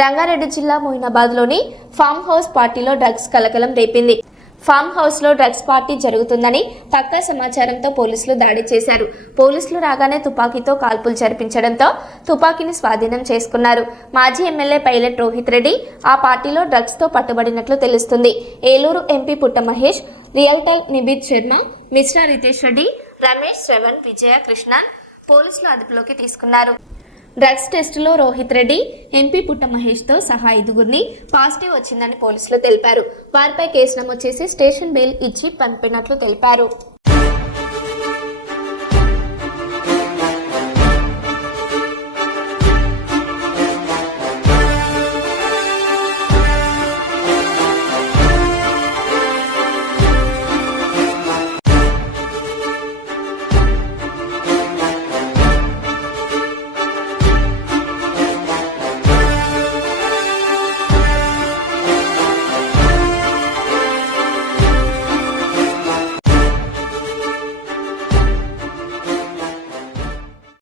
రంగారెడ్డి జిల్లా మోయినాబాద్లోని farm house పార్టీలో drugs కలకలం రేపింది. ఫామ్ హౌస్లో డ్రగ్స్ పార్టీ జరుగుతుందని పక్కా సమాచారంతో పోలీసులు దాడి చేశారు. పోలీసులు రాగానే తుపాకీతో కాల్పులు జరిపించడంతో తుపాకీని స్వాధీనం చేసుకున్నారు. మాజీ ఎమ్మెల్యే పైలట్ రోహిత్ రెడ్డి ఆ పార్టీలో డ్రగ్స్తో పట్టుబడినట్లు తెలుస్తుంది. ఏలూరు ఎంపీ పుట్ట మహేష్, రియల్టర్ నిబిద్ శర్మ, మిశ్రా రితేష్ రెడ్డి, రమేష్, శ్రవణ్, విజయ, కృష్ణ పోలీసులు అదుపులోకి తీసుకున్నారు. డ్రగ్స్ టెస్టులో రోహిత్ రెడ్డి, ఎంపీ పుట్ట మహేష్తో సహా 5గురిని పాజిటివ్ వచ్చిందని పోలీసులు తెలిపారు. వారిపై కేసు నమోదు చేసి స్టేషన్ బెయిల్ ఇచ్చి పంపినట్లు తెలిపారు.